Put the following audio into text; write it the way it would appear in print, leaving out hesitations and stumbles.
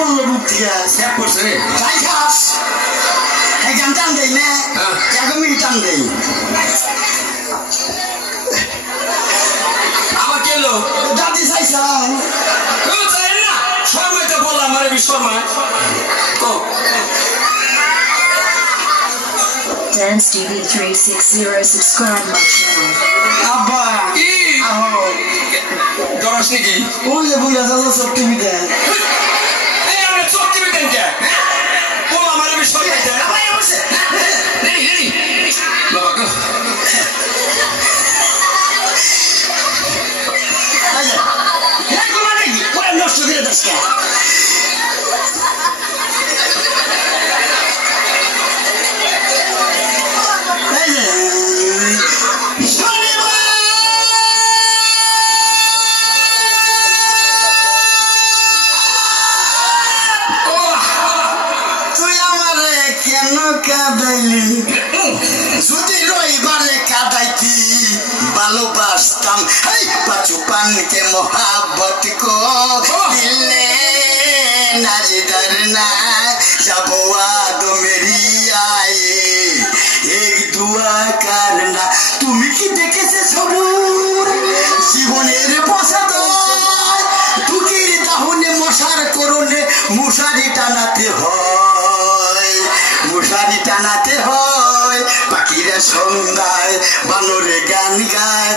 বললো বুক দিয়া স্যাপ করছে রে যাই খাস একদম টান দেই না একদমই টান দেই আবার কেলো দাদি চাইছাও চাই না শর্মাইতে বললাম আরে শর্মায় কো Dance TV 360 subscribe my channel. আব্বা কি আহো ডরাস নাকি ওই যে বুঝা যাচ্ছে সব টিভি দেন এই আমরা চোখ টিভি দেন কে বললাম আরে শর্মাইতে রেডি রেডি বাবা কো নষ্ট করে দশটা তুই আমারে কেন কাঁদাইলি যদি রবিবারে কাঁদাইতি ভালোবাসতাম এই পাচু পানকে মোহাব্বত কো দিলে নারী ধরনা যাবো আদ মেরি আয়ে এক দুয়া কারনা তুমি কি দেখেছে সরু জীবনের বসাদ দুঃখের দাহনে মশার করলে মশারি টানাতে হয় মশারি টানাতে হয় পাখিরা সন্ধ্যায় বানরে গান গায়